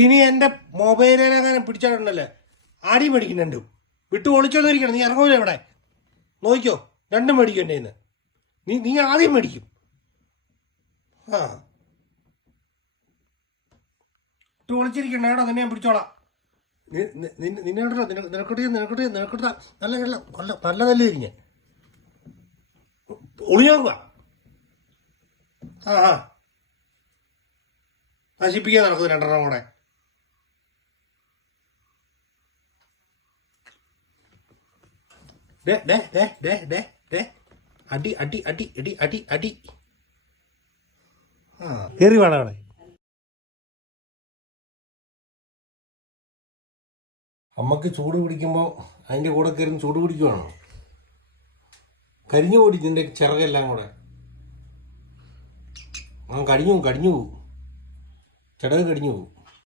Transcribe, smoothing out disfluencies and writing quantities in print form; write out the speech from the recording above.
ഇനി എൻ്റെ മൊബൈലിലെങ്ങനെ പിടിച്ചാലുണ്ടല്ലേ ആടി മേടിക്കുന്നുണ്ട്. വിട്ടു ഒളിച്ചോന്ന് ഇരിക്കണം. നീ ഇറങ്ങൂല ഇവിടെ. നോക്കിക്കോ, രണ്ടും മേടിക്കും എൻ്റെ ഇന്ന്. നീ ആദ്യം മേടിക്കും. ആ വിട്ടു ഒളിച്ചിരിക്കണ്ട കേട്ടോ, നിന്നെ ഞാൻ പിടിച്ചോളാം. നിന്നോട്ടോ നിനക്കൊട്ട് നല്ല ഇരിഞ്ഞ ഒളിഞ്ഞോക്കുക. ആ നശിപ്പിക്കാൻ നടക്കുന്നത് രണ്ടെണ്ണം കൂടെ. അടി അടി അടി അടി അടി അടി. ആ കയറി വേണം അവിടെ. അമ്മക്ക് ചൂട് പിടിക്കുമ്പോൾ അതിൻ്റെ കൂടെ കയറി ചൂട് പിടിക്കുവാണോ? കരിഞ്ഞു പോടി നിന്റെ ചിറകെല്ലാം കൂടെ. ആ കടിഞ്ഞു പോവും, ചിറക് കടിഞ്ഞു പോവും.